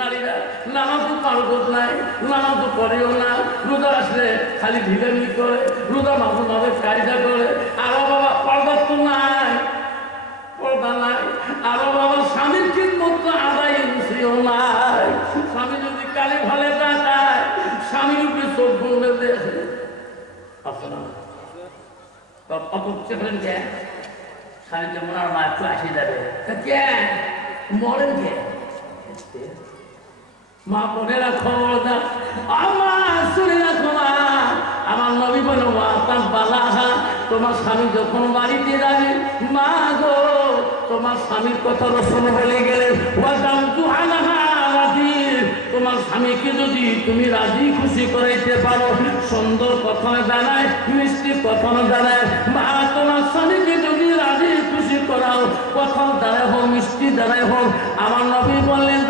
নারীরা নামাজও পারগত নাই, নামাজও পড়েও না, রোজা আসলে খালি ঢিলামি করে, রোজা মাঝে মাঝে কায়দা করে। আরো বাবা পর্দা তো নাই, পর্দা নাই। আরো বাবা স্বামীর ঠিক মতো আদায় রুচিও নাই। স্বামী যদি কালে ভালে তাকায়, স্বামীর উপরে চোখ বলবে দেখে আছে না অপচেন কে স্বামী যেমন আর মা একটু আসে যাবে কে মরেন কে মা বোনেরা খবর দা আমার শুনে রাখো মা। আমার নবী বলো মা তার বালাহা, তোমার স্বামী যখন বাড়িতে যাবে মা গো তোমার স্বামীর কথা রসন বলে গেলেন তোমার স্বামীকে যদি তুমি রাজি খুশি করাইতে পারো, সুন্দর কথা জানায়, মিষ্টি কথা জানায়, মা তোমার স্বামীকে যদি রাজি খুশি করাও, কথা দ্বারা হোক মিষ্টি দ্বারাই হোক, আমার নবী বললেন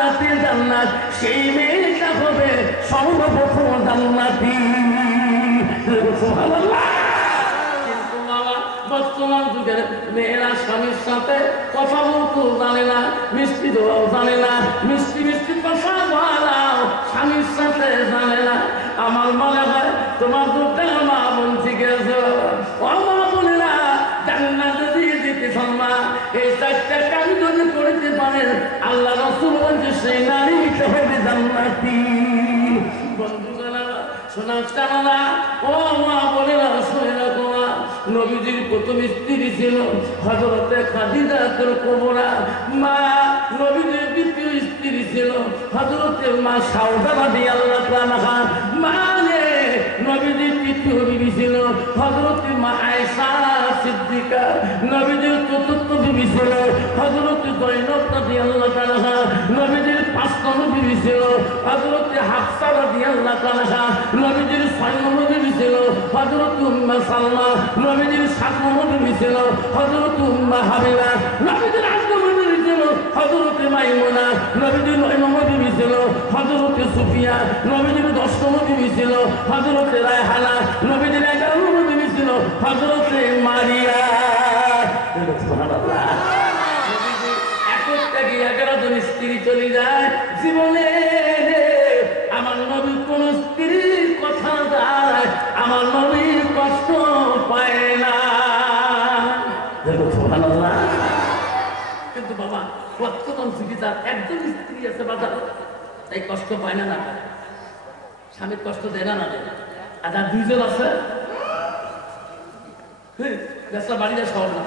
রাতের জান্নাত, সেই মেয়েটা হবে সর্বপ্রথম জান্নাতি। কিন্তু বাবা বর্তমান যুগের মেয়েরা স্বামীর সাথে কথা বলতেও জানে না, মিষ্টি দেওয়াও জানে না, মিষ্টি মিষ্টি কথা বলাও স্বামীর সাথে জানে না। আমার মনে হয় তোমার দুটা মা বোন ঠিক আছে, ও মা বোনেরা জান্নাতে দিয়ে দিতে সম্মা এই চারটা কাজ যদি করতে পারেন, আল্লাহ রাসূল বলছে সেই নারীটা হবে জান্নাতি। বন্ধুগণা শোনার চালা ও মা বোনেরা শুনে রাখো, নবীজির প্রথম স্ত্রী ছিল হযরতে খাদিজাতুল কুবরা। মা নবীজির দ্বিতীয় স্ত্রী ছিল হযরতে মা সাউদা রাদিয়াল্লাহু তাআলা। মা নবীজির তৃতীয় বিবি ছিল হযরতে মা আয়েশা সিদ্দিকা। নবীজির চতুর্থ বিবি ছিল হযরতে যায়েনব রাদিয়াল্লাহু তাআলা। নবীজির পাঁচ নম্বর বিবি ছিল হযরতে হাফসা রাদিয়াল্লাহু তাআলা। নবীজির ছয় নম্বর বিবি ছিল হযরতে উম্মে সালমা। নবীজির সাত নম্বর বিবি ছিল হযরতে উম্মে হাবিবা। নবীজির আট নম্বর বিবি ছিল হযরতে মাইমুনা। নবীজির নয় নম্বর বিবি ছিল হযরতে সুফিয়া। নবীজির 10 নম্বর বিবি ছিল হযরতে রায়হানা। নবীজির 11 নম্বর বিবি ছিল হযরতে মারিয়া। সুবহানাল্লাহ। নবীজি এক থেকে 11 জন স্ত্রী চলে যায় জীবনে। আমার নবী কোন স্ত্রীর কথা যায় আমার নবীর কষ্ট পায় না। সুবহানাল্লাহ। কিন্তু বাবা বর্তমান যুগে তার একজন স্ত্রী আছে বাজার, তাই কষ্ট পায় না, না স্বামীর কষ্ট দেয় না, না দেয়। আর যার দুইজন আছে বাড়িতে সহজ না।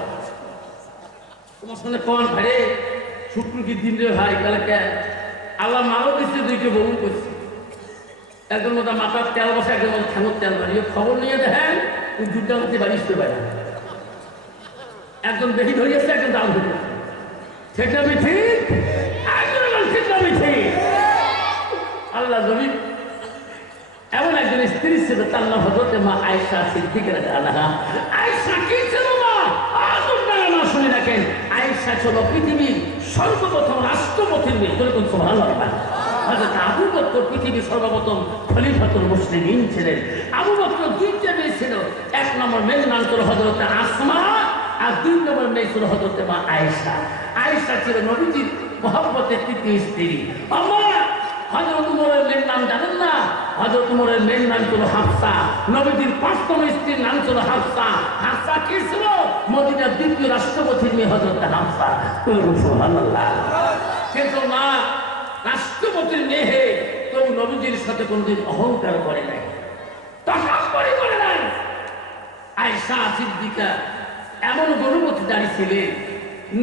তোমার সঙ্গে কন ভাই শুক্র কি দিন রে ভাই কালকে আল্লাহ মারও দিচ্ছে, দুইকে বহু করছে। একজন মতো মাথার তেল বসে, একজন মতো ঠাকুর তেল বাড়িয়ে খবর নিয়ে দেখেন ওই দুটা মধ্যে বাড়ি আসতে পারে। একজন বেশি ধরিয়েছে, একজন দাম ধরিয়েছে। সেটা আমি ঠিক, একজন সেটা আমি ঠিক। আল্লাহ নবী এমন একজন স্ত্রী ছিল, তার নাম হযরতে মা আয়েশা সিদ্দিকা রাদিয়াল্লাহু আনহা। আয়েশা কি ছিল মা? আপনারা না শুনে রাখেন, আয়েশা ছিল পৃথিবীর সর্বপ্রথম রাষ্ট্রপতির মেয়ে। যেরকম সুবহানাল্লাহ। হযরত আবু বকর পৃথিবীর সর্বপ্রথম খলিফাতুল মুসলিমিন ছিলেন। আবু বকর দুইটা মেয়ে ছিল, এক নম্বর মেয়ের নাম ছিল হযরতে আসমা, আর দুই নম্বর মেয়ে ছিল হযরতে মা আয়েশা। আয়েশা ছিল নবীজির মহব্বতের তৃতীয় স্ত্রী। হযরত উমরের মেয়ের নাম জানেন না? হযরত উমরের মেয়ের নাম ছিল হাফসা। নবীজির ৫ম স্ত্রীর নাম ছিল হাফসা। হাফসা কি ছিল? মদিনার দ্বিতীয় রাষ্ট্রপতির মেয়ে হযরত হাফসা। সুবহানাল্লাহ। কিন্তু মা রাষ্ট্রপতির মেয়ে কেউ নবীজির সাথে কোনদিন অহংকার করে নাই, তাকাব্বুরি করে নাই। আয়েশা সিদ্দিকা এমন গর্ভবতী দাঁড়িয়ে ছিলেন,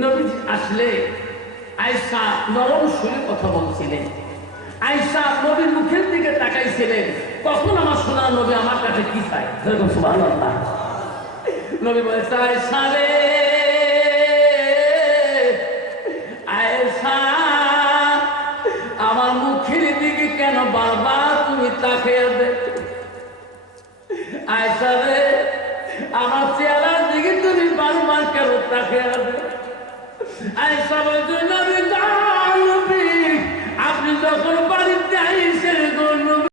নবীজি আসলে আয়েশা নরম সুরে কথা বলছিলেন। আয়েশা নবীর মুখের দিকে তাকাইছিলেন, তখন আমার সোনার নবী আমার কাছে কি চাই? সুবহানাল্লাহ। নবী বলেছে আয়েশা রে, আয়েশা আমার মুখের দিকে কেন বারবার তুমি তাকিয়ে দেখো? আয়েশা রে আমার চেহারার দিকে তুমি বারবার কেন তাকিয়ে দেখো? আয়েশা বলছে নবী